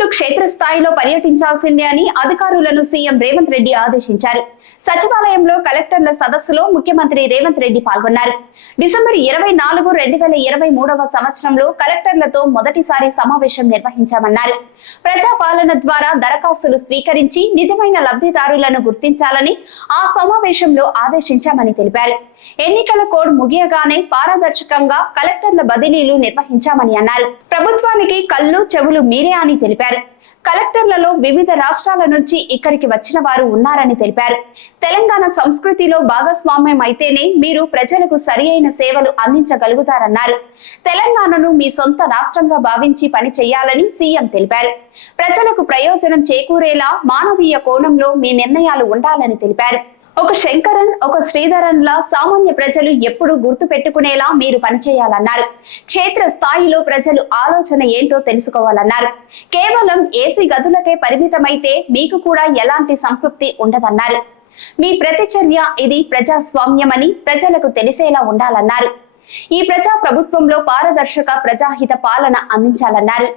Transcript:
కలెక్టర్లు క్షేత్రస్థాయిలో పర్యటించాల్సిందే అని అధికారులను సీఎం రేవంత్ రెడ్డి ఆదేశించారు. సచివాలయంలో కలెక్టర్ల సదస్సులో ముఖ్యమంత్రి రేవంత్ రెడ్డి పాల్గొన్నారు. డిసెంబర్ ఇరవై నాలుగు రెండు వేల ఇరవై మూడవ సంవత్సరంలో కలెక్టర్లతో మొదటిసారి సమావేశం నిర్వహించామన్నారు. ప్రజాపాలన ద్వారా దరఖాస్తులు స్వీకరించి నిజమైన లబ్ధిదారులను గుర్తించాలని ఆ సమావేశంలో ఆదేశించామని తెలిపారు. ఎన్నికల కోడ్ ముగియగానే పారదర్శకంగా కలెక్టర్ల బదిలీలు నిర్వహించామని అన్నారు. ప్రభుత్వానికి కళ్ళు చెవులు మీరే అని తెలిపారు. కలెక్టర్లలో వివిధ రాష్ట్రాల నుంచి ఇక్కడికి వచ్చిన వారు ఉన్నారని తెలిపారు. తెలంగాణ సంస్కృతిలో భాగస్వామ్యం అయితేనే మీరు ప్రజలకు సరి అయిన సేవలు అందించగలుగుతారన్నారు. తెలంగాణను మీ సొంత రాష్ట్రంగా భావించి పని చేయాలని సీఎం తెలిపారు. ప్రజలకు ప్రయోజనం చేకూరేలా మానవీయ కోణంలో మీ నిర్ణయాలు ఉండాలని తెలిపారు. ఒక శంకరన్ ఒక శ్రీధరన్ లా సామాన్య ప్రజలు ఎప్పుడు గుర్తు పెట్టుకునేలా మీరు పనిచేయాలన్నారు. క్షేత్ర స్థాయిలో ప్రజలు ఆలోచన ఏంటో తెలుసుకోవాలన్నారు. కేవలం ఏసీ గదులకే పరిమితమైతే మీకు కూడా ఎలాంటి సంతృప్తి ఉండదన్నారు. మీ ప్రతిచర్య ఇది ప్రజాస్వామ్యమని ప్రజలకు తెలిసేలా ఉండాలన్నారు. ఈ ప్రజా ప్రభుత్వంలో పారదర్శక ప్రజాహిత పాలన అందించాలన్నారు.